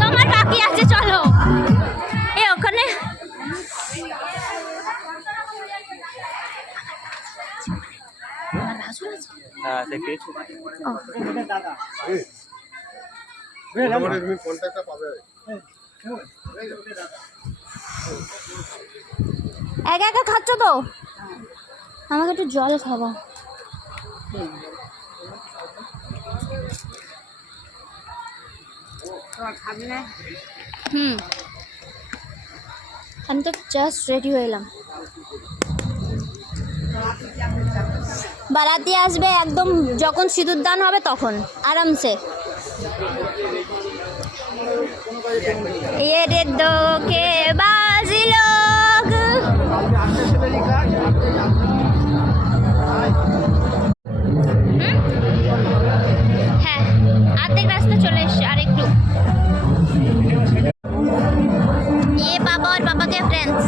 তোমার বাকি আছে, চলো। এ ওখানে একা একা খাচ্ছ তো, আমাকে একটু জল খাবো। আমি তো জাস্ট রেডি হয়ে এলাম। বারাতি আসবে একদম যখন সিঁদুর দান হবে তখন আরামসে। ये रे दो के बाजी लोग। হ্যাঁ, আর্ধেক রাস্তা চলে এসছে, আর একটু। ये पापा और पापा के फ्रेंड्स।